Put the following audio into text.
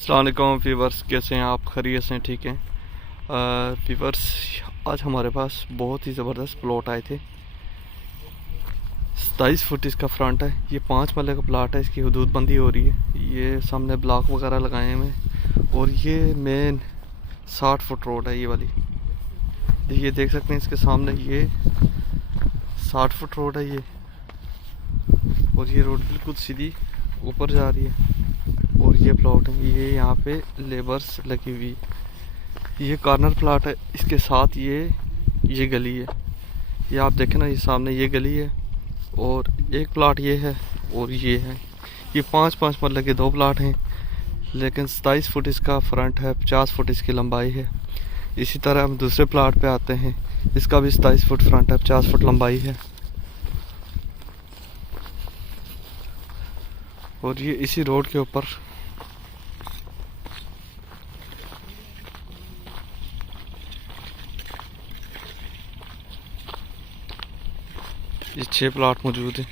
अस्सलाम वालेकुम वीवर्स, कैसे हैं आप? खैरियत से? ठीक हैं वीवर्स। आज हमारे पास बहुत ही ज़बरदस्त प्लॉट आए थे। 27 फुट इसका फ्रंट है। ये 5 मरले का प्लाट है। इसकी हदूद बंदी हो रही है। ये सामने ब्लॉक वगैरह लगाए हुए और ये मेन 60 फुट रोड है। ये वाली ये देख सकते हैं, इसके सामने ये 60 फुट रोड है ये, और ये रोड बिल्कुल सीधी ऊपर जा रही है। और ये प्लॉट है, ये यहाँ पे लेबर्स लगी हुई। ये कॉर्नर प्लॉट है। इसके साथ ये गली है। ये आप देखें ना, ये सामने ये गली है और एक प्लॉट ये है और ये है। ये 5-5 मरले के 2 प्लॉट हैं, लेकिन 27 फुट इसका फ्रंट है, 50 फुट इसकी लंबाई है। इसी तरह हम दूसरे प्लॉट पे आते हैं। इसका भी 27 फुट फ्रंट है, 50 फुट लंबाई है। और ये इसी रोड के ऊपर ये 6 प्लॉट मौजूद हैं।